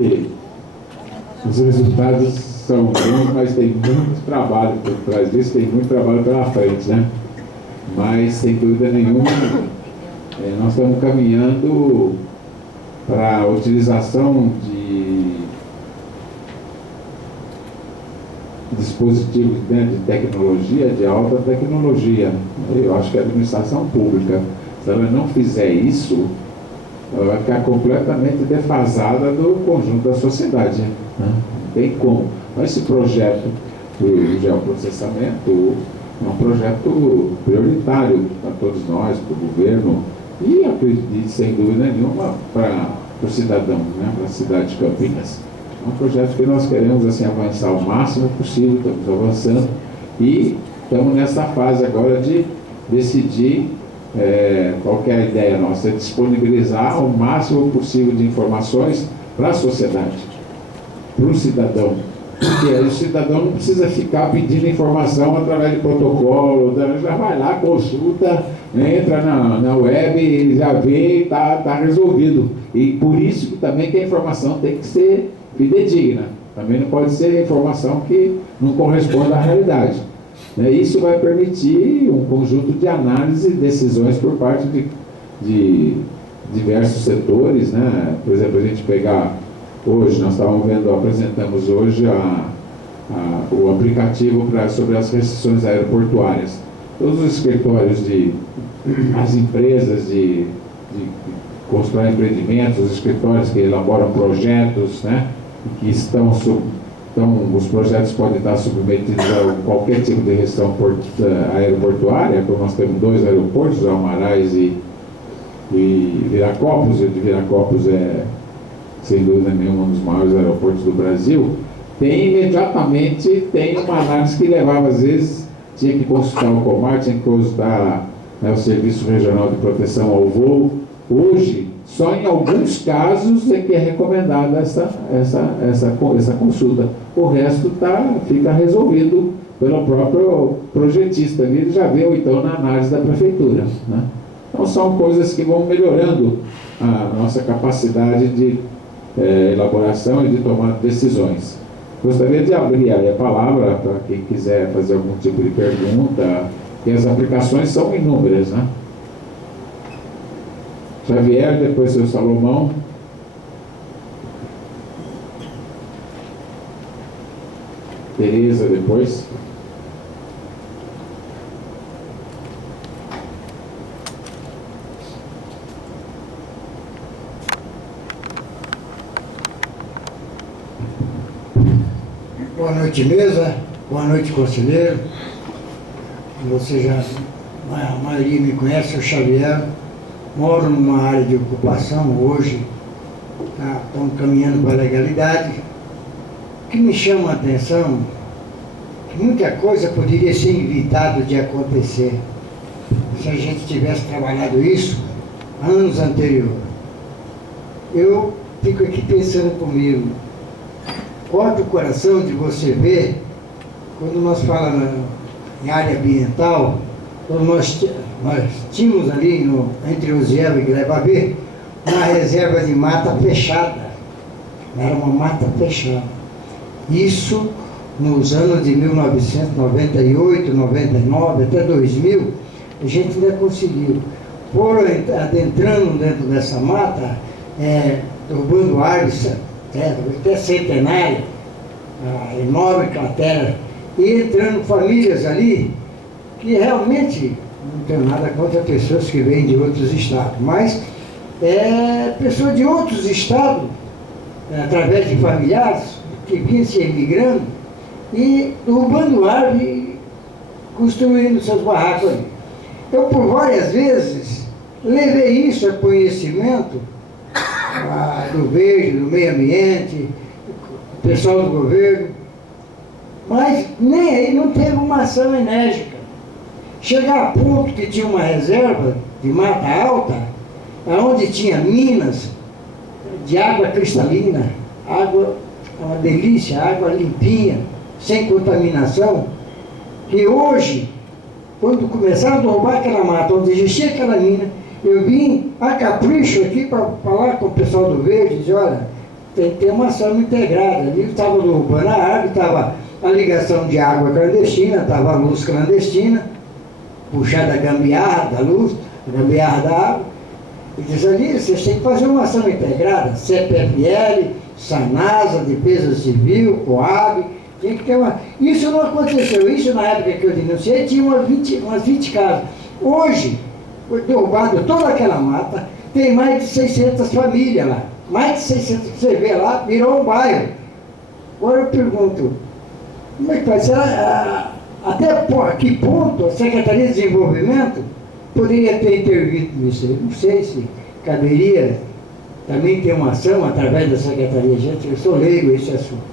os resultados são bons, mas tem muito trabalho por trás disso, tem muito trabalho pela frente, né? Mas, sem dúvida nenhuma, nós estamos caminhando para a utilização de dispositivos, né, de tecnologia, de alta tecnologia. Eu acho que a administração pública, se ela não fizer isso, ela vai ficar completamente defasada do conjunto da sociedade, né? Não tem como. Mas esse projeto do geoprocessamento é um projeto prioritário para todos nós, para o governo, e acredito, sem dúvida nenhuma, para o cidadão, né, para a cidade de Campinas. É um projeto que nós queremos assim, avançar o máximo possível, estamos avançando, e estamos nessa fase agora de decidir qual que é a ideia nossa, é disponibilizar o máximo possível de informações para a sociedade, para o cidadão. Porque aí o cidadão não precisa ficar pedindo informação através de protocolo, já vai lá, consulta, entra na web e já vê e está resolvido. E por isso que também que a informação tem que ser fidedigna. Também não pode ser informação que não corresponde à realidade. Isso vai permitir um conjunto de análise e decisões por parte de diversos setores, né? Por exemplo, a gente pegar hoje, nós estávamos vendo, apresentamos hoje o aplicativo sobre as restrições aeroportuárias. Todos os escritórios as empresas de construir empreendimentos, os escritórios que elaboram projetos, né? Que os projetos podem estar submetidos a qualquer tipo de restrição aeroportuária, como nós temos 2 aeroportos, Almaraz e Viracopos. O de Viracopos é, sem dúvida nenhuma, um dos maiores aeroportos do Brasil. Imediatamente uma análise que levava, às vezes, tinha que consultar o Comar, tinha que consultar, né, o Serviço Regional de Proteção ao Voo. Hoje, só em alguns casos é que é recomendada essa consulta. O resto fica resolvido pelo próprio projetista. Ele já viu, então, na análise da prefeitura, né? Então, são coisas que vão melhorando a nossa capacidade de elaboração e de tomar decisões. Gostaria de abrir aí a palavra para quem quiser fazer algum tipo de pergunta, que as aplicações são inúmeras, né? Xavier, depois seu Salomão. Tereza, depois. Boa noite, mesa. Boa noite, conselheiro. Você já, a maioria me conhece, eu sou Xavier. Moro numa área de ocupação hoje, estamos caminhando para a legalidade. O que me chama a atenção é que muita coisa poderia ser evitado de acontecer se a gente tivesse trabalhado isso anos anteriores. Eu fico aqui pensando comigo, corta o coração de você ver, quando nós falamos em área ambiental, quando nós tínhamos ali entre Osiel e Grebabê uma reserva de mata fechada. Era uma mata fechada. Isso nos anos de 1998, 99, até 2000, a gente ainda conseguiu. Foram adentrando dentro dessa mata, derrubando árvores até centenária, a enorme cratera, e entrando famílias ali que realmente não tenho nada contra pessoas que vêm de outros estados, mas pessoas de outros estados, através de familiares, que vinham se emigrando e derrubando árvore e construindo seus barracos ali. Eu, por várias vezes, levei isso a conhecimento do verde, do meio ambiente, do pessoal do governo, mas nem aí não teve uma ação enérgica. Chegar a ponto que tinha uma reserva de mata alta, onde tinha minas de água cristalina, água, uma delícia, água limpinha, sem contaminação, que hoje, quando começaram a derrubar aquela mata, onde existia aquela mina, eu vim a capricho aqui para falar com o pessoal do Verde, dizer, olha, tem que ter uma ação integrada. Ali estava derrubando a árvore, estava a ligação de água clandestina, estava a luz clandestina, puxada a gambiarra da luz, a gambiarra da água. E diz ali, vocês têm que fazer uma ação integrada, CPFL, SANASA, Defesa Civil, COAB, tem que ter uma... Isso não aconteceu, isso na época que eu denunciei tinha umas 20 casas. Hoje, foi derrubado toda aquela mata, tem mais de 600 famílias lá, mais de 600, você vê lá, virou um bairro. Agora eu pergunto, como é que vai ser? Até que ponto a Secretaria de Desenvolvimento poderia ter intervido nisso? Não sei se caberia também ter uma ação através da Secretaria. Gente, eu sou leigo nesse assunto.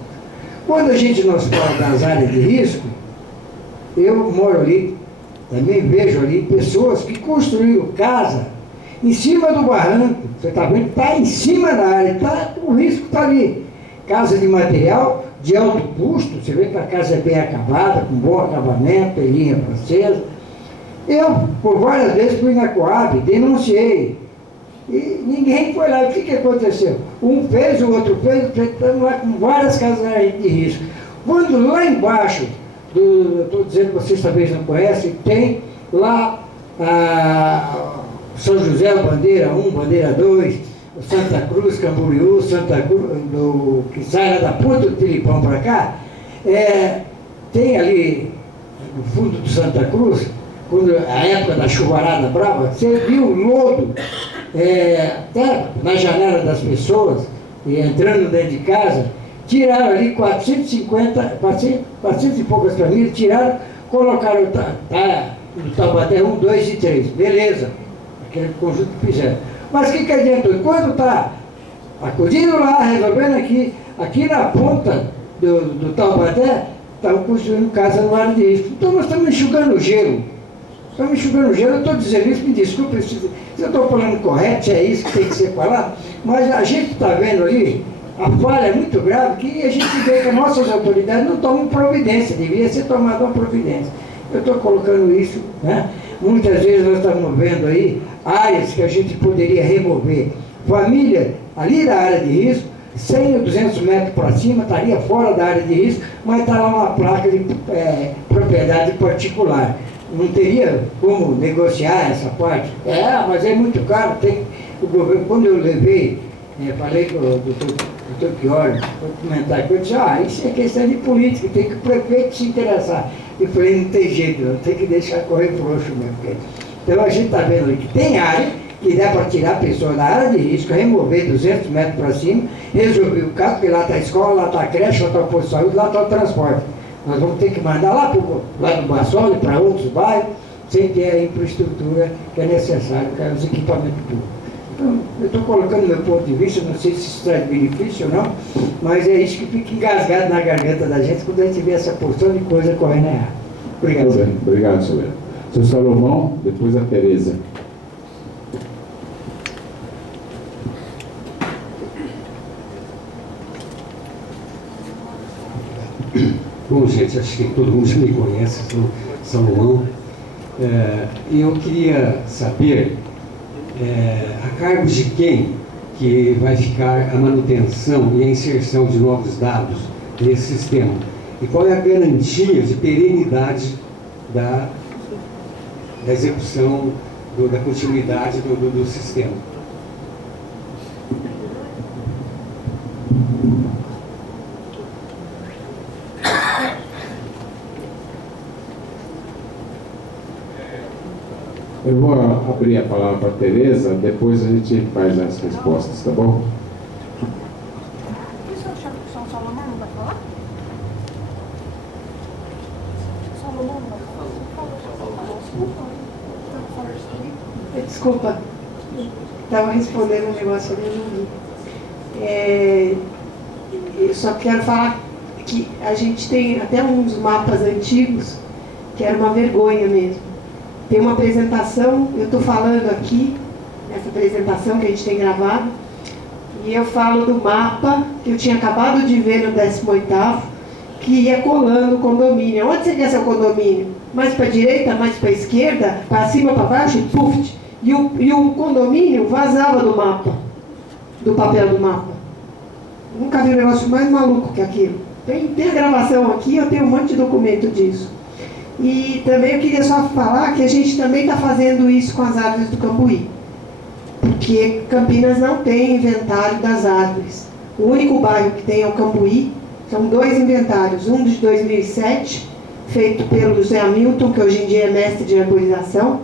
Quando a gente nos fala das áreas de risco, eu moro ali, também vejo ali pessoas que construíram casa em cima do barranco. Você está vendo? Está em cima da área, o risco está ali. Casa de material de alto custo, você vê que a casa é bem acabada, com bom acabamento, tem linha francesa. Eu, por várias vezes, fui na Coab, denunciei. E ninguém foi lá. O que aconteceu? Um fez, o outro fez, estamos lá com várias casas de risco. Quando lá embaixo, estou dizendo que vocês talvez não conhecem, tem lá São José, Bandeira 1, Bandeira 2, Santa Cruz, Camboriú, Santa Cruz, que sai lá da Ponta do Filipão para cá, tem ali no fundo do Santa Cruz, quando a época da chuvarada brava, você viu o lodo até na janela das pessoas, e entrando dentro de casa, tiraram ali 400 e poucas famílias, tiraram, colocaram no Taubaté 1, 2 e 3, beleza, aquele conjunto que fizeram. Mas o que adiantou? Enquanto está acudindo lá, resolvendo aqui na ponta do Taubaté, estavam construindo casa no área de risco. Então nós estamos enxugando gelo. Eu estou dizendo isso, me desculpe se eu estou falando correto, se é isso que tem que ser falado, mas a gente está vendo ali, a falha é muito grave, que a gente vê que as nossas autoridades não tomam providência, deveria ser tomada uma providência. Eu estou colocando isso, né? Muitas vezes nós estamos vendo aí áreas que a gente poderia remover. Família ali da área de risco, 100 ou 200 metros para cima, estaria fora da área de risco, mas está lá uma placa de propriedade particular. Não teria como negociar essa parte? Mas é muito caro. O governo, quando eu levei, falei com o doutor Chiori, para comentar, eu disse, isso é questão de política, tem que o prefeito se interessar. Eu falei, não tem jeito, não, tem que deixar correr frouxo mesmo. Então a gente está vendo ali que tem área que dá para tirar a pessoa da área de risco, remover 200 metros para cima, resolver o caso, porque lá está a escola, lá está a creche, lá está o posto de saúde, lá está o transporte. Nós vamos ter que mandar lá para o lado do Bassoli, para outros bairros, sem ter a infraestrutura que é necessária, que é os equipamentos públicos. Então, eu estou colocando meu ponto de vista, não sei se isso traz benefício ou não, mas é isso que fica engasgado na garganta da gente quando a gente vê essa porção de coisa correndo errado. Obrigado. Muito bem, obrigado, senhor. Seu Salomão, depois a Tereza. Bom, gente, acho que todo mundo já me conhece, sou Salomão. E eu queria saber a cargo de quem que vai ficar a manutenção e a inserção de novos dados nesse sistema. E qual é a garantia de perenidade da execução, da continuidade do sistema. Eu vou abrir a palavra para a Tereza, depois a gente faz as respostas, tá bom? E o São Salomão não vai falar? Salomão não vai falar? Desculpa, estava respondendo um negócio ali, eu não vi. Eu só quero falar que a gente tem até uns mapas antigos que era uma vergonha mesmo. Tem uma apresentação, eu estou falando aqui, essa apresentação que a gente tem gravado, e eu falo do mapa que eu tinha acabado de ver no 18º, que ia colando o condomínio. Onde você quer seu condomínio? Mais para a direita, mais para a esquerda, para cima, para baixo, puf! E o condomínio vazava do mapa, do papel do mapa. Nunca vi um negócio mais maluco que aquilo. Tem a gravação aqui, eu tenho um monte de documento disso. E também eu queria só falar que a gente também está fazendo isso com as árvores do Cambuí. Porque Campinas não tem inventário das árvores. O único bairro que tem é o Cambuí. São 2 inventários. Um de 2007, feito pelo José Hamilton, que hoje em dia é mestre de arborização.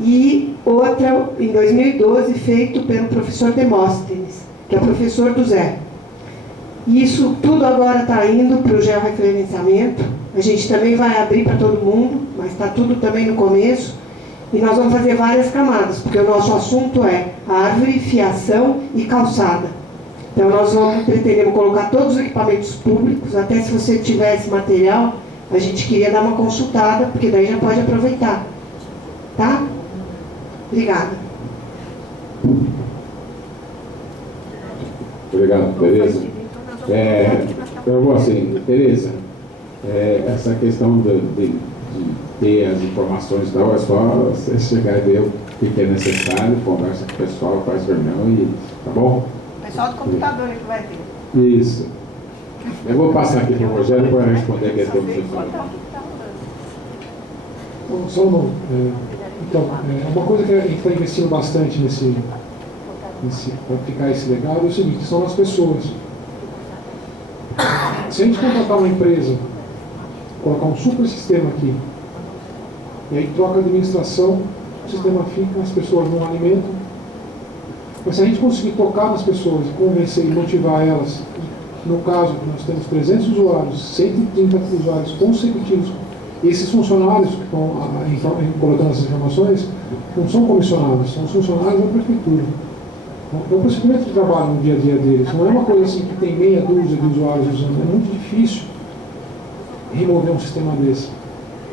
E outra, em 2012, feito pelo professor Demóstenes, que é o professor do Zé. E isso tudo agora está indo para o georreferenciamento. A gente também vai abrir para todo mundo, mas está tudo também no começo. E nós vamos fazer várias camadas, porque o nosso assunto é árvore, fiação e calçada. Então nós pretendemos colocar todos os equipamentos públicos, até se você tiver esse material, a gente queria dar uma consultada, porque daí já pode aproveitar. Tá? Obrigada. Obrigado, Tereza. Eu vou assim, Tereza, essa questão de ter as informações e tal, é só você chegar e ver o que é necessário, conversa com o pessoal, faz reunião e tá bom? O pessoal do computador que vai ter. Isso. Eu vou passar aqui para o Rogério para responder a questão que você falou. Salomão, então, uma coisa que a gente está investindo bastante para aplicar esse legado é o seguinte, são as pessoas. Se a gente contratar uma empresa, colocar um super sistema aqui, e aí troca a administração, o sistema fica, as pessoas não alimentam. Mas se a gente conseguir tocar nas pessoas e convencer e motivar elas, no caso, nós temos 300 usuários, 130 usuários consecutivos, esses funcionários que estão colocando essas informações não são comissionados, são os funcionários da prefeitura. Então, o procedimento de trabalho no dia a dia deles não é uma coisa assim que tem meia dúzia de usuários usando, é muito difícil remover um sistema desse.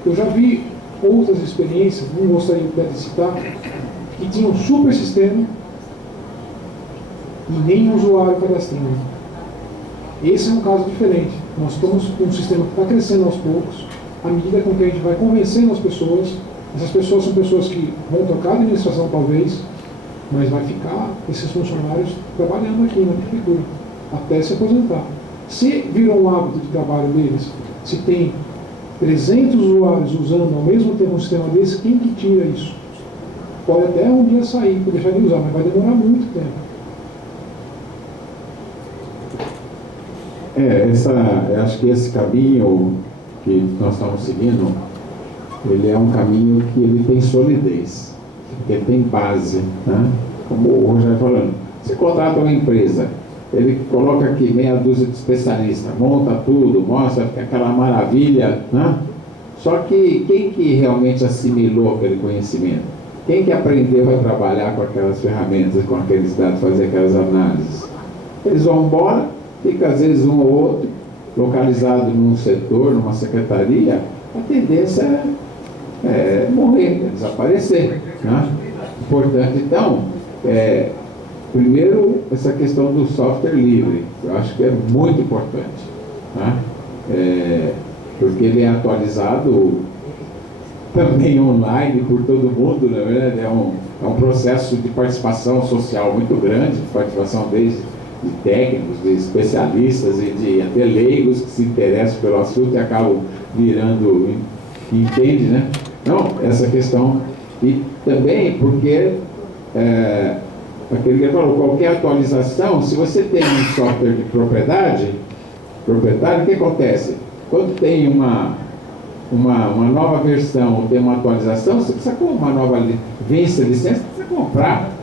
Eu já vi outras experiências, não gostaria de citar, que tinham um super sistema e nem usuário cadastrando. Esse é um caso diferente. Nós estamos com um sistema que está crescendo aos poucos, à medida com que a gente vai convencendo as pessoas. Essas pessoas são pessoas que vão trocar a administração talvez, mas vai ficar esses funcionários trabalhando aqui na prefeitura, até se aposentar. Se virou um hábito de trabalho deles, se tem 300 usuários usando ao mesmo tempo um sistema desse, quem que tira isso? Pode até um dia sair para deixar de usar, mas vai demorar muito tempo. Eu acho que esse caminho que nós estamos seguindo, ele é um caminho que ele tem solidez, que ele tem base, né? Como o Rogério falando, você contrata uma empresa, ele coloca aqui meia dúzia de especialistas, monta tudo, mostra aquela maravilha, né? Só que quem que realmente assimilou aquele conhecimento? Quem que aprendeu a trabalhar com aquelas ferramentas, com aqueles dados, fazer aquelas análises? Eles vão embora, fica às vezes um ou outro localizado num setor, numa secretaria, a tendência é morrer, é desaparecer, né? Portanto, então, primeiro, essa questão do software livre, eu acho que é muito importante, né? Porque ele é atualizado também online por todo mundo, na verdade, é um processo de participação social muito grande, de participação desde de técnicos, de especialistas e de até leigos que se interessam pelo assunto e acabam virando, entende, né? Não, essa questão, e também porque aquele que falou, qualquer atualização, se você tem um software de proprietário, o que acontece? Quando tem uma nova versão ou tem uma atualização, você precisa comprar uma nova vence a licença, você precisa comprar.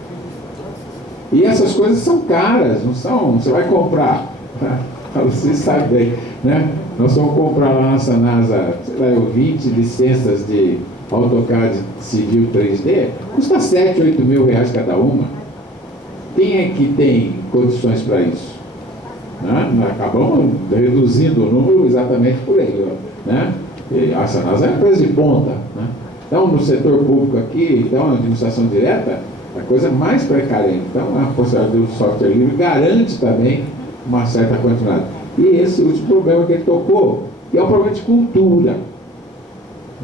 E essas coisas são caras, não são, você vai comprar, você sabe bem, né? Nós vamos comprar lá na Sanasa, sei lá, 20 licenças de AutoCAD Civil 3D, custa 7, 8 mil reais cada uma. Quem é que tem condições para isso? Né? Acabamos reduzindo o número exatamente por aí, né? E a Sanasa é uma empresa de ponta, né? Então, no setor público aqui, então, a administração direta, a coisa mais precária. Então, a possibilidade do software livre garante também uma certa quantidade. E esse último problema que ele tocou, que é um problema de cultura.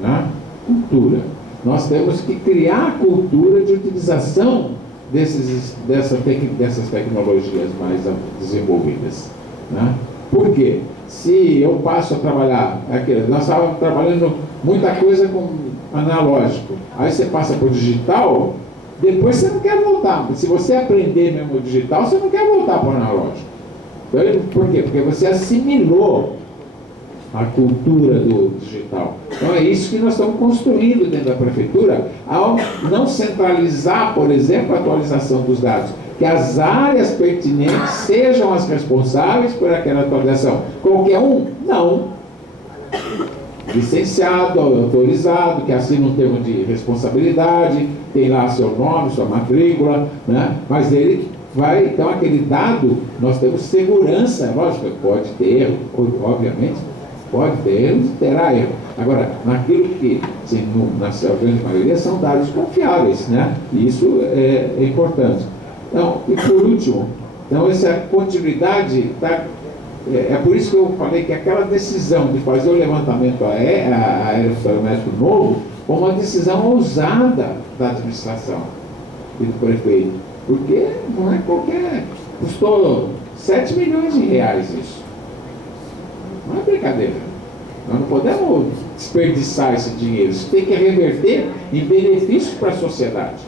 Né? Cultura. Nós temos que criar a cultura de utilização dessas tecnologias mais desenvolvidas, né? Por quê? Se eu passo a trabalhar, nós estávamos trabalhando muita coisa com analógico, aí você passa para o digital, depois você não quer voltar. Se você aprender mesmo o digital, você não quer voltar para o analógico. Por quê? Porque você assimilou a cultura do digital. Então é isso que nós estamos construindo dentro da prefeitura, ao não centralizar, por exemplo, a atualização dos dados, que as áreas pertinentes sejam as responsáveis por aquela atualização. Qualquer um? Não. Licenciado, autorizado, que assina um termo de responsabilidade, tem lá seu nome, sua matrícula, né? Mas ele vai, então aquele dado, nós temos segurança, lógico, pode ter erro, obviamente, pode ter erro e terá erro. Agora, naquilo que, na sua grande maioria, são dados confiáveis, né? E isso é importante. Então, e por último, então essa continuidade é por isso que eu falei que aquela decisão de fazer o levantamento aerofotogramétrico novo foi uma decisão ousada da administração e do prefeito, porque não é qualquer, custou 7 milhões de reais isso. Não é brincadeira. Nós não podemos desperdiçar esse dinheiro. Isso tem que reverter em benefício para a sociedade,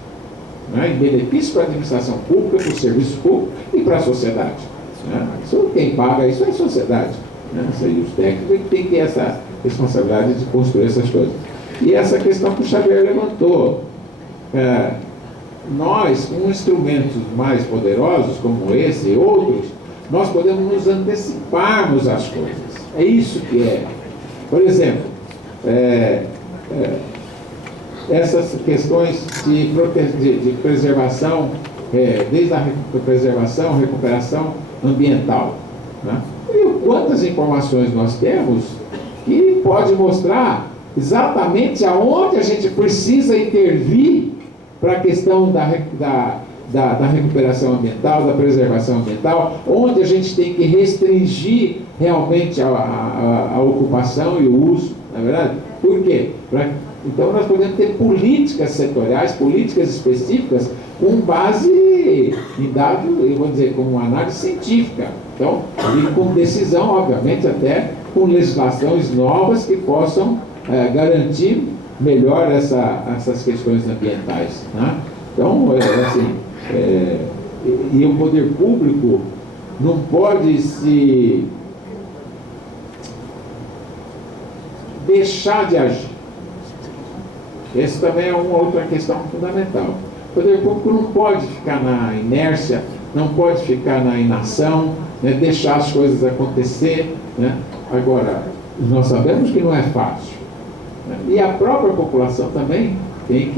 né? Em benefício para a administração pública, para o serviço público e para a sociedade, né? Isso, quem paga isso é a sociedade, né? Isso aí, os técnicos têm que ter essa responsabilidade de construir essas coisas. E essa questão que o Xavier levantou, nós, com instrumentos mais poderosos como esse e outros, nós podemos nos anteciparmos às coisas. É isso que é. Por exemplo, essas questões de preservação, desde a preservação, recuperação ambiental, né? E quantas informações nós temos que pode mostrar exatamente aonde a gente precisa intervir para a questão da recuperação ambiental, da preservação ambiental, onde a gente tem que restringir realmente a ocupação e o uso, não é verdade? Por quê? Então nós podemos ter políticas setoriais, políticas específicas, com base em dados, eu vou dizer, com uma análise científica. Então, e com decisão, obviamente, até com legislações novas que possam garantir melhor essas questões ambientais, né? Então, e o poder público não pode se deixar de agir. Essa também é uma outra questão fundamental. O poder público não pode ficar na inércia, não pode ficar na inação, né, deixar as coisas acontecer, né? Agora, nós sabemos que não é fácil, né? E a própria população também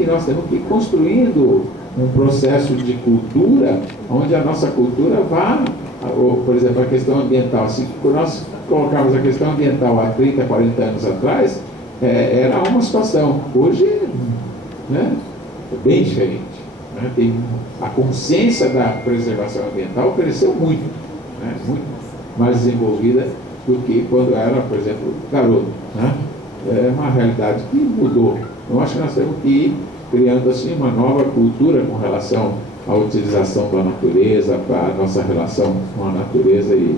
nós temos que ir construindo um processo de cultura, onde a nossa cultura vá, por exemplo, a questão ambiental. Se nós colocarmos a questão ambiental há 30, 40 anos atrás, era uma situação. Hoje, né, é bem diferente, né? A consciência da preservação ambiental cresceu muito, né? Muito mais desenvolvida do que quando era, por exemplo, garoto, né? É uma realidade que mudou. Eu acho que nós temos que ir criando assim uma nova cultura com relação à utilização da natureza, para a nossa relação com a natureza e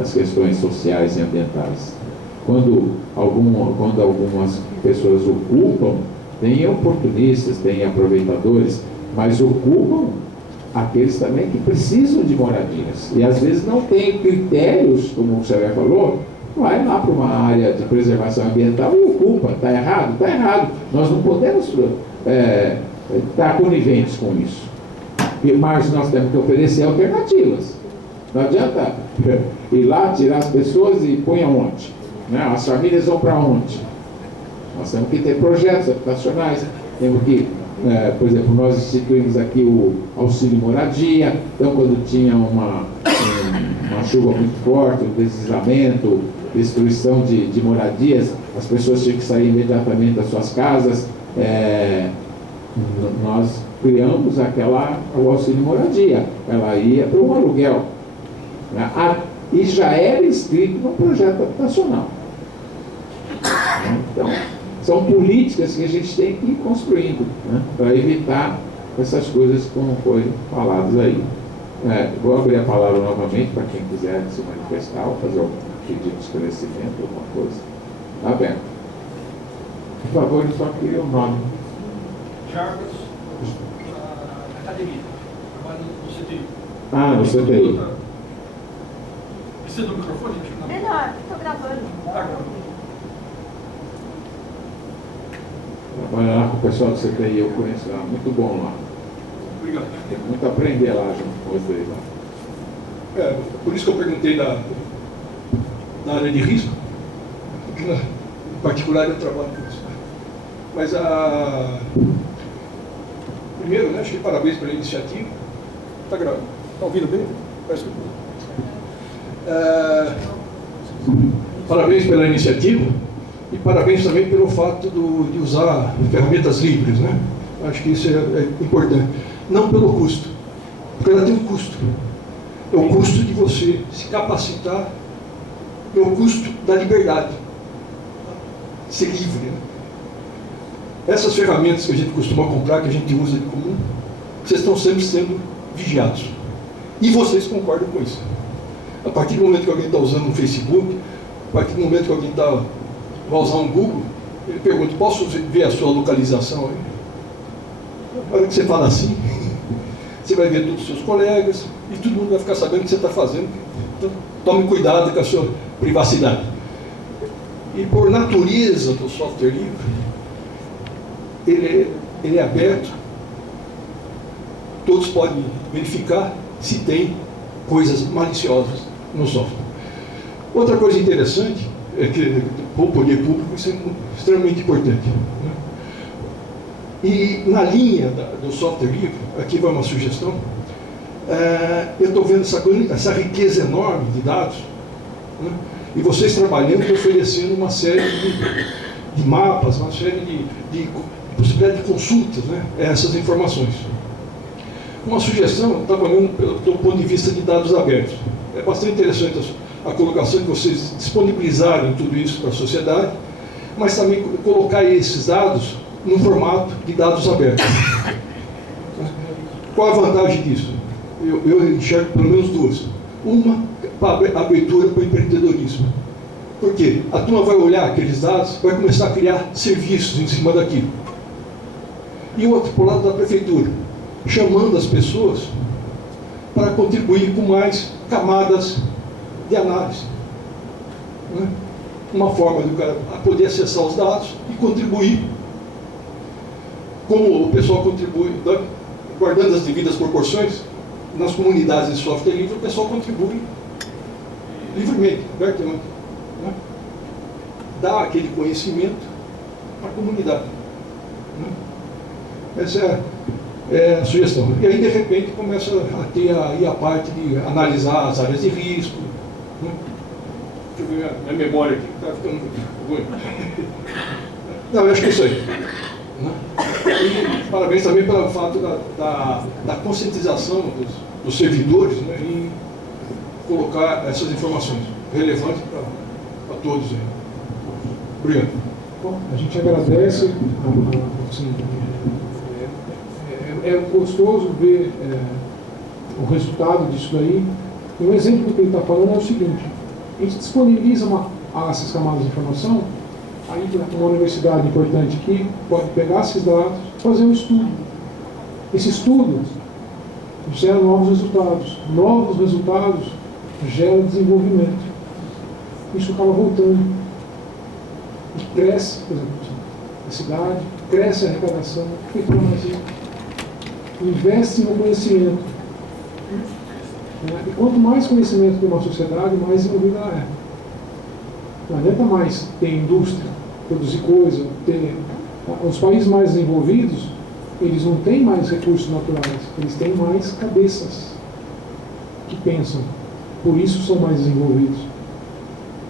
as questões sociais e ambientais. Quando algumas pessoas ocupam, tem oportunistas, tem aproveitadores, mas ocupam aqueles também que precisam de moradias. E às vezes não tem critérios, como o Xavier falou, vai lá para uma área de preservação ambiental e ocupa. Está errado? Está errado. Nós não podemos estar coniventes com isso. Mas nós temos que oferecer alternativas. Não adianta ir lá, tirar as pessoas e põe aonde, né? As famílias vão para onde? Nós temos que ter projetos habitacionais, temos que, por exemplo, nós instituímos aqui o auxílio moradia. Então, quando tinha uma chuva muito forte, um deslizamento, destruição de moradias, as pessoas tinham que sair imediatamente das suas casas. Nós criamos o auxílio moradia. Ela ia para um aluguel, né? E já era inscrito no projeto habitacional. Então, são políticas que a gente tem que ir construindo, né, para evitar essas coisas como foi faladas aí. Vou abrir a palavra novamente para quem quiser se manifestar ou fazer algum pedido de esclarecimento, alguma coisa. Está aberto. Por favor, eu só queria o nome. Jarbas, academia, trabalho no CTI. No CTI. Precisa do microfone? Não. Melhor, estou gravando. Trabalhar lá com o pessoal do CTI, eu conheço lá, muito bom lá. Obrigado. Tem muito a aprender lá junto com vocês lá. Por isso que eu perguntei da área de risco, porque em particular eu trabalho com isso. Mas primeiro, né, acho que parabéns pela iniciativa. Está gravando? Está ouvindo bem? Parece que... Parabéns pela iniciativa e parabéns também pelo fato de usar ferramentas livres, né? Acho que isso é importante. Não pelo custo, porque ela tem um custo. É o custo de você se capacitar, é o custo da liberdade, ser livre, né? Essas ferramentas que a gente costuma comprar, que a gente usa de comum, vocês estão sempre sendo vigiados. E vocês concordam com isso. A partir do momento que alguém está usando um Facebook, a partir do momento que alguém vai usar um Google, ele pergunta, posso ver a sua localização aí? Na hora que você fala assim, você vai ver todos os seus colegas e todo mundo vai ficar sabendo o que você está fazendo. Então, tome cuidado com a sua privacidade. E por natureza do software livre, ele é aberto, todos podem verificar se tem coisas maliciosas no software. Outra coisa interessante é que o poder público isso é extremamente importante, né? E na linha do software livre, aqui vai uma sugestão, eu estou vendo essa riqueza enorme de dados, né? E vocês trabalhando e oferecendo uma série de mapas, uma série de possibilidade de consultas, né, essas informações. Uma sugestão, estava olhando do ponto de vista de dados abertos. É bastante interessante a colocação de vocês disponibilizarem tudo isso para a sociedade, mas também colocar esses dados no formato de dados abertos. Qual a vantagem disso? Eu enxergo pelo menos duas. Uma, para abertura para o empreendedorismo. Por quê? A turma vai olhar aqueles dados, vai começar a criar serviços em cima daquilo. E outro, por lado da prefeitura, chamando as pessoas para contribuir com mais camadas de análise. Né? Uma forma do cara poder acessar os dados e contribuir. Como o pessoal contribui, guardando as devidas proporções, nas comunidades de software livre, o pessoal contribui livremente, abertamente. Né? Dá aquele conhecimento para a comunidade. Né? Essa é a sugestão. E aí, de repente, começa a ter aí a parte de analisar as áreas de risco. Né? Deixa eu ver minha memória aqui, está ficando ruim. Não, eu acho que é isso aí. Né? E parabéns também pelo fato da conscientização dos servidores, né, em colocar essas informações relevantes para todos aí. Obrigado. Bom, a gente agradece. Assim, é gostoso ver o resultado disso daí. E um exemplo do que ele está falando é o seguinte: a gente disponibiliza essas camadas de informação, aí uma universidade importante aqui pode pegar esses dados e fazer um estudo. Esse estudo gera novos resultados geram desenvolvimento. Isso acaba voltando. E cresce, por exemplo, a cidade, cresce a arrecadação, a prefeitura investe no conhecimento. E quanto mais conhecimento tem uma sociedade, mais desenvolvida ela é. Não adianta mais ter indústria, produzir coisa, ter... Os países mais desenvolvidos, eles não têm mais recursos naturais, eles têm mais cabeças que pensam. Por isso são mais desenvolvidos.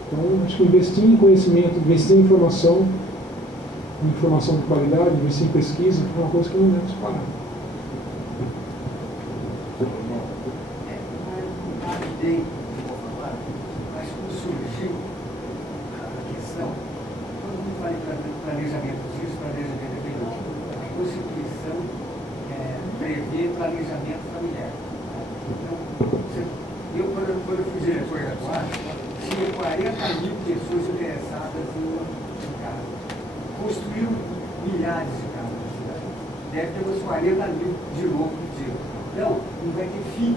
Então, acho que investir em conhecimento, investir em informação de qualidade, investir em pesquisa, é uma coisa que não deve se parar. Mas quando surgiu a questão, todo mundo fala em planejamento disso, planejamento daquilo, a constituição de planejamento familiar. Então, quando eu fui diretor da Coab, tinha 40 mil pessoas interessadas em casa. Construiu milhares de casas na cidade. Deve ter uns 40 mil de novo no dia. Então, não vai ter fim.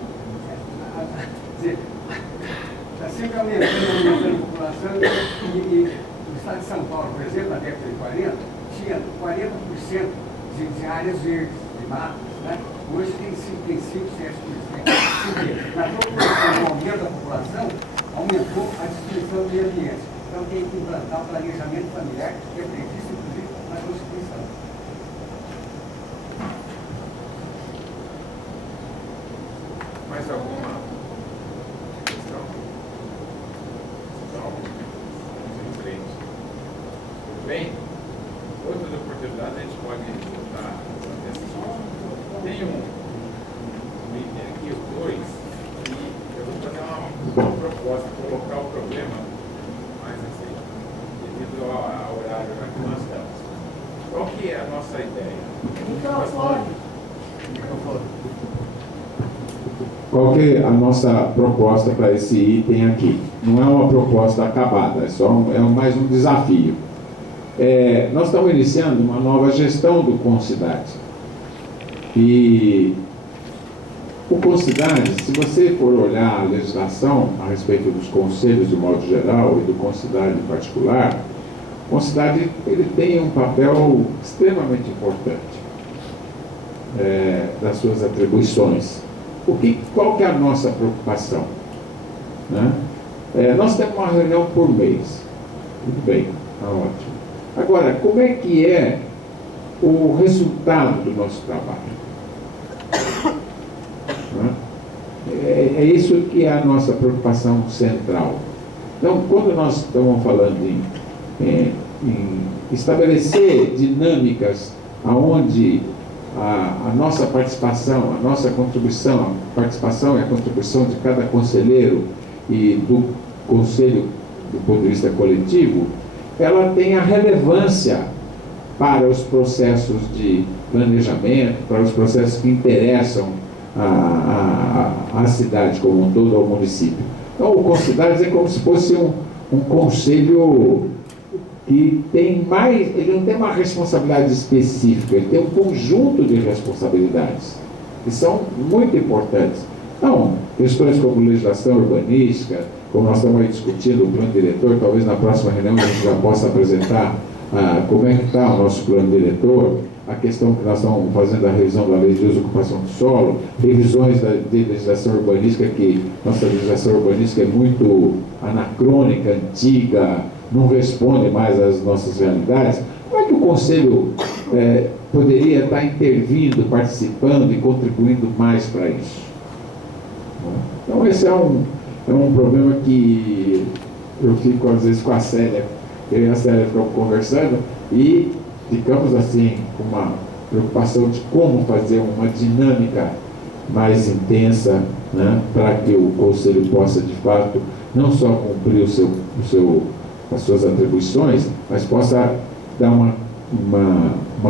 Está sempre aumentando a população e no estado de São Paulo, por exemplo, na década de 40, tinha 40% de áreas verdes, de matas, né? Hoje tem 5, 7%. Porque na proporção do aumento da população, aumentou a destruição do meio ambiente. Então tem que implantar o planejamento familiar, que é previsto, inclusive, na Constituição. Mais alguma questão? Então, vamos em frente. Tudo bem? Outras oportunidades a gente pode voltar a discutir. Tem um item aqui, os dois, e eu vou fazer uma proposta, colocar o problema mais assim, devido ao horário que nós estamos. Qual que é a nossa ideia? Qual que é a nossa proposta para esse item aqui? Não é uma proposta acabada, é mais um desafio. Nós estamos iniciando uma nova gestão do Concidade. E o Concidade, se você for olhar a legislação a respeito dos conselhos de modo geral e do Concidade em particular, o Concidade ele tem um papel extremamente importante das suas atribuições. Qual que é a nossa preocupação? Né? Nós temos uma reunião por mês. Muito bem, está ótimo. Agora, como é que é o resultado do nosso trabalho? Né? É isso que é a nossa preocupação central. Então, quando nós estamos falando em estabelecer dinâmicas onde a nossa participação, a nossa contribuição, a participação e a contribuição de cada conselheiro e do conselho do ponto de vista coletivo, ela tem a relevância para os processos de planejamento, para os processos que interessam a cidade como um todo, ao município. Então, o Concidades é como se fosse um conselho que tem mais, ele não tem uma responsabilidade específica, ele tem um conjunto de responsabilidades que são muito importantes. Então, questões como legislação urbanística, como nós estamos aí discutindo o plano diretor, talvez na próxima reunião a gente já possa apresentar como é que está o nosso plano diretor, a questão que nós estamos fazendo a revisão da lei de uso e ocupação do solo, revisões de legislação urbanística, que nossa legislação urbanística é muito anacrônica, antiga, não responde mais às nossas realidades. Como é que o Conselho poderia estar intervindo, participando e contribuindo mais para isso? Então esse é um problema que eu fico às vezes com a Célia, eu e a Célia ficamos conversando e ficamos assim com uma preocupação de como fazer uma dinâmica mais intensa, né, para que o Conselho possa de fato não só cumprir as suas atribuições, mas possa dar uma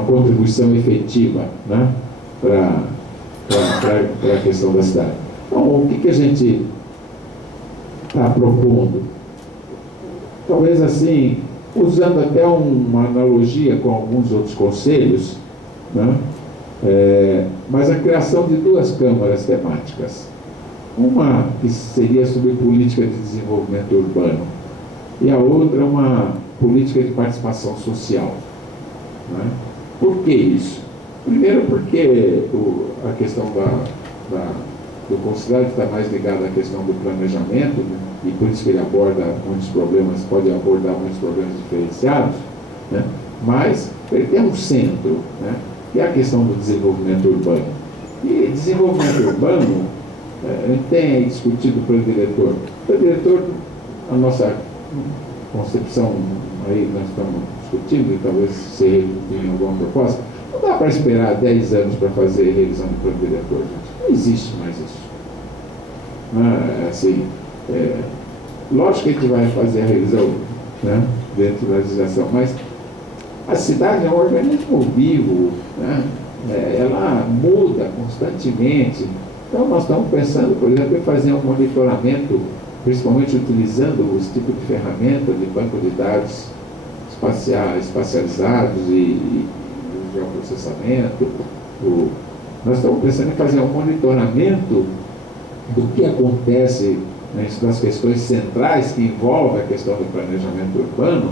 contribuição efetiva, né, para a questão da cidade. Então, o que a gente está propondo? Talvez assim, usando até uma analogia com alguns outros conselhos, né, mas a criação de duas câmaras temáticas. Uma que seria sobre política de desenvolvimento urbano e a outra uma política de participação social. Né? Por que isso? Primeiro porque a questão do Concidade está mais ligada à questão do planejamento, né? E por isso que ele aborda muitos problemas, pode abordar muitos problemas diferenciados, né? Mas ele tem um centro, né? Que é a questão do desenvolvimento urbano. E desenvolvimento urbano, a gente tem aí discutido o plano diretor. O plano diretor, a nossa concepção, aí nós estamos discutindo, e talvez se tenha alguma proposta, não dá para esperar 10 anos para fazer a revisão do plano diretor, gente. Não existe mais isso. Assim, lógico que a gente vai fazer a revisão, né, dentro da legislação, mas a cidade é um organismo vivo, né? ela muda constantemente. Então nós estamos pensando, por exemplo, em fazer um monitoramento, principalmente utilizando esse tipo de ferramenta de banco de dados espacializados e geoprocessamento. Nós estamos pensando em fazer um monitoramento do que acontece, né, das questões centrais que envolvem a questão do planejamento urbano,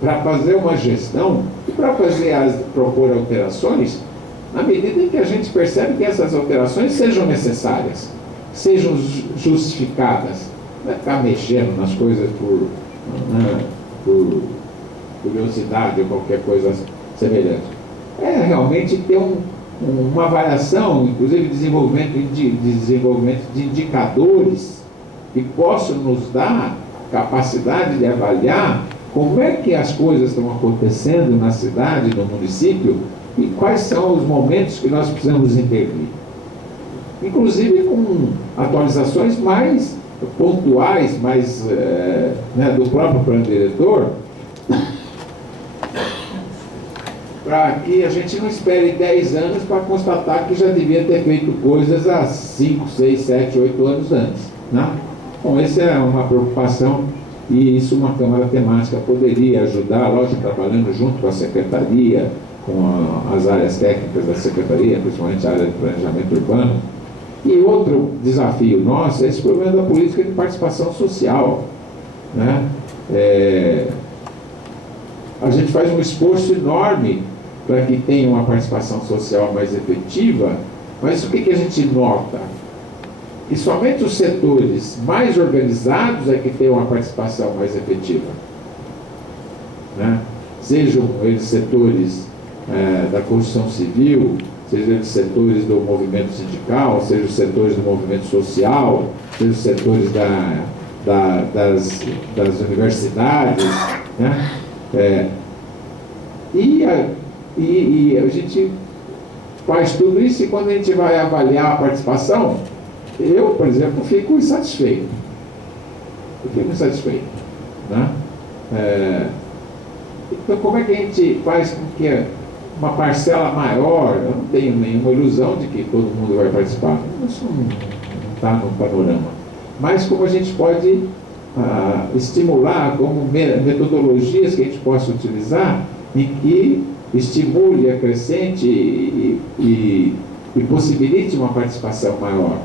para fazer uma gestão e para propor alterações na medida em que a gente percebe que essas alterações sejam necessárias, sejam justificadas. Não é ficar mexendo nas coisas por curiosidade ou qualquer coisa semelhante. É realmente ter uma avaliação, inclusive desenvolvimento de indicadores que possam nos dar capacidade de avaliar como é que as coisas estão acontecendo na cidade, no município, e quais são os momentos que nós precisamos intervir. Inclusive com atualizações mais pontuais, mais do próprio plano diretor, para que a gente não espere 10 anos para constatar que já devia ter feito coisas há 5, 6, 7, 8 anos antes. Né? Bom, essa é uma preocupação e isso uma Câmara Temática poderia ajudar, lógico, trabalhando junto com a Secretaria, com as áreas técnicas da Secretaria, principalmente a área de planejamento urbano. E outro desafio nosso é esse problema da política de participação social. Né? A gente faz um esforço enorme para que tenha uma participação social mais efetiva, mas o que a gente nota? Que somente os setores mais organizados é que têm uma participação mais efetiva. Né? Sejam eles setores da construção civil, sejam eles setores do movimento sindical, sejam os setores do movimento social, sejam os setores das universidades, né? E a gente faz tudo isso e quando a gente vai avaliar a participação, eu, por exemplo, fico insatisfeito. Né? Então, como é que a gente faz com que uma parcela maior, eu não tenho nenhuma ilusão de que todo mundo vai participar, isso não está no panorama, mas como a gente pode estimular, como metodologias que a gente possa utilizar e que estimule, acrescente e possibilite uma participação maior.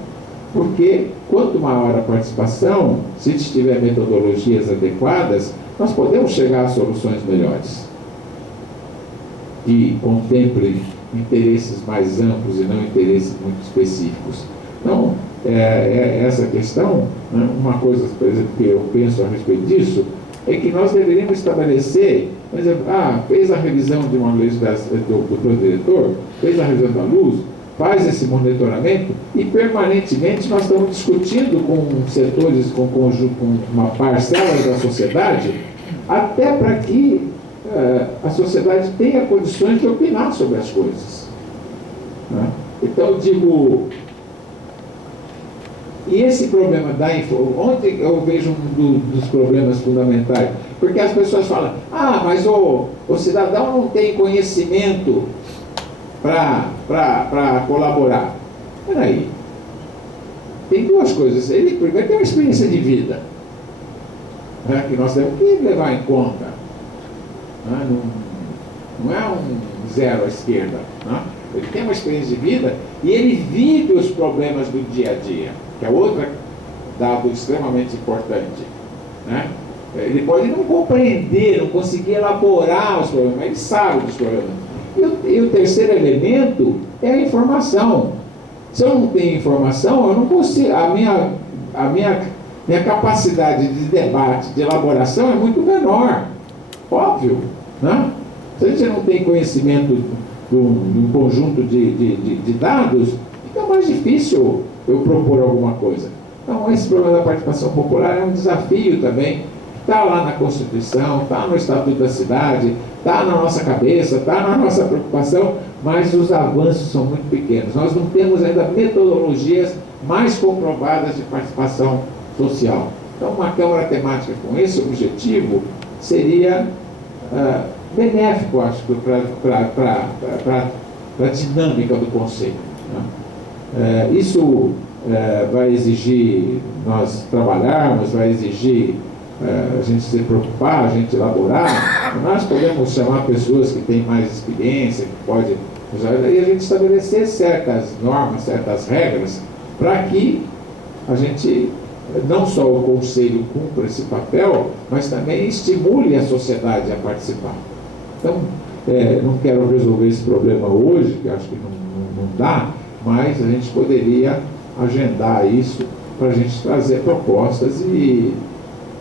Porque quanto maior a participação, se tiver metodologias adequadas, nós podemos chegar a soluções melhores, que contemplem interesses mais amplos e não interesses muito específicos. Então, essa questão, né, uma coisa, por exemplo, que eu penso a respeito disso, é que nós deveríamos estabelecer, por exemplo, fez a revisão de uma lei do plano diretor, fez a revisão da luz, faz esse monitoramento e permanentemente nós estamos discutindo com setores, com uma parcela da sociedade, até para que a sociedade tenha condições de opinar sobre as coisas. Né? Então, eu digo, e esse problema onde eu vejo um dos problemas fundamentais? Porque as pessoas falam, mas o cidadão não tem conhecimento para colaborar. Peraí, tem duas coisas. Ele primeiro tem uma experiência de vida, né, que nós temos que levar em conta. Né? Não é um zero à esquerda. Né? Ele tem uma experiência de vida e ele vive os problemas do dia a dia, que é outro dado extremamente importante. Né? Ele pode não compreender, não conseguir elaborar os problemas, mas ele sabe dos problemas. E o terceiro elemento é a informação. Se eu não tenho informação, eu não consigo. A minha capacidade de debate, de elaboração é muito menor. Óbvio. Né? Se a gente não tem conhecimento de um conjunto de dados, fica mais difícil eu propor alguma coisa. Então, esse problema da participação popular é um desafio também. Está lá na Constituição, está no Estatuto da Cidade, está na nossa cabeça, está na nossa preocupação, mas os avanços são muito pequenos. Nós não temos ainda metodologias mais comprovadas de participação social. Então, uma Câmara Temática com esse objetivo seria benéfico, acho, para para a dinâmica do conselho. Né? Isso vai exigir nós trabalharmos, vai exigir a gente se preocupar, a gente elaborar. Nós podemos chamar pessoas que têm mais experiência, que podem usar, e a gente estabelecer certas normas, certas regras, para que a gente, não só o conselho cumpra esse papel, mas também estimule a sociedade a participar. Então, não quero resolver esse problema hoje, que acho que não dá, mas a gente poderia agendar isso para a gente trazer propostas e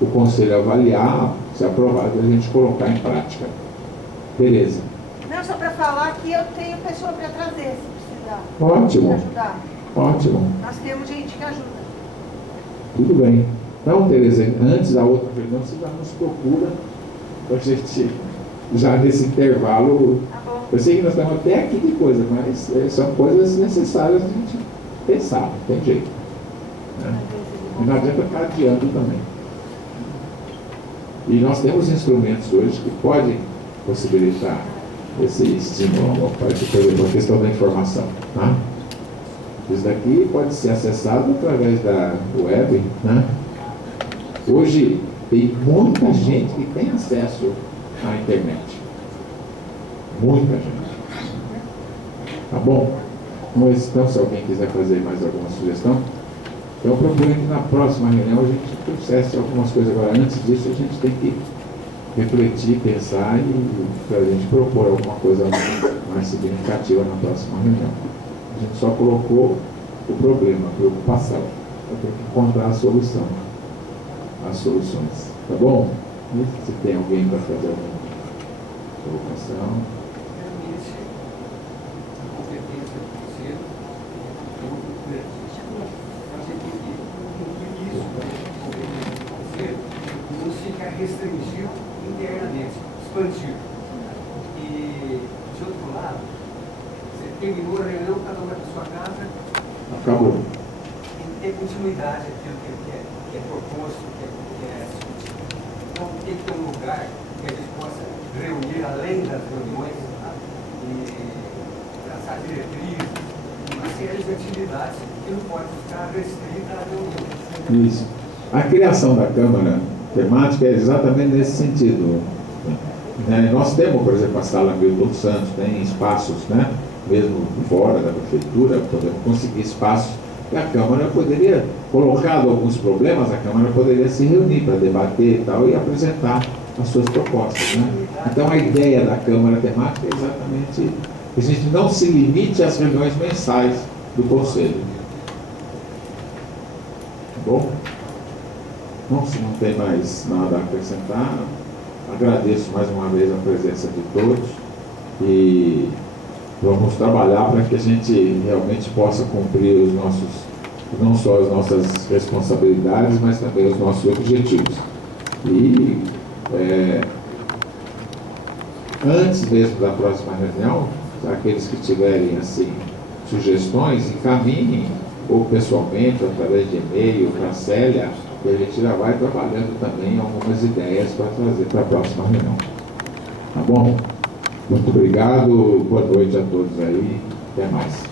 o conselho avaliar, se aprovado, a gente colocar em prática. Beleza. Não, só para falar que eu tenho pessoa para trazer, se precisar. Ótimo. Ajudar. Ótimo. Nós temos gente que ajuda. Tudo bem. Então, Tereza, antes da outra reunião, você já nos procura para a gente, já nesse intervalo. Tá bom. Eu sei que nós estamos até aqui de coisa, mas são coisas necessárias a gente pensar, não tem jeito. Né? E não adianta ficar adiando também. E nós temos instrumentos hoje que podem possibilitar esse estímulo, por exemplo, a questão da informação. Tá? Isso daqui pode ser acessado através da web. Né? Hoje tem muita gente que tem acesso à internet. Muita gente. Tá bom? Mas, então, se alguém quiser fazer mais alguma sugestão, eu procuro que na próxima reunião a gente processe algumas coisas. Agora, antes disso, a gente tem que refletir, pensar e para a gente propor alguma coisa mais significativa na próxima reunião. A gente só colocou o problema, a preocupação. Eu tenho que encontrar a solução, as soluções. Tá bom? E se tem alguém para fazer alguma colocação. Realmente, a competência do conselho é muito grande. Nós temos que cumprir isso do conselho, não ficar restringido internamente, expandido. E, de outro lado, você terminou a reunião, cada um vai para sua casa. Acabou. Tem continuidade aquilo que é proposto, que é discutido. Então, tem que ter um lugar que a gente possa reunir além das reuniões, tá? E traçar diretrizes, uma série de atividades que não pode ficar restrita à reunião. Isso. A criação da Câmara Temática é exatamente nesse sentido. Né? Nós temos, por exemplo, a Sala Milton Santos, tem espaços, né? Mesmo fora da prefeitura, podemos conseguir espaços que a Câmara poderia, colocado alguns problemas, a Câmara poderia se reunir para debater e tal, e apresentar as suas propostas. Né? Então a ideia da Câmara Temática é exatamente que a gente não se limite às reuniões mensais do Conselho. Tá bom? Bom, se não tem mais nada a acrescentar, agradeço mais uma vez a presença de todos e vamos trabalhar para que a gente realmente possa cumprir os nossos, não só as nossas responsabilidades, mas também os nossos objetivos. E antes mesmo da próxima reunião, aqueles que tiverem assim, sugestões, encaminhem ou pessoalmente, ou através de e-mail, para a Célia, e a gente já vai trabalhando também algumas ideias para trazer para a próxima reunião. Tá bom? Muito obrigado, boa noite a todos aí, até mais.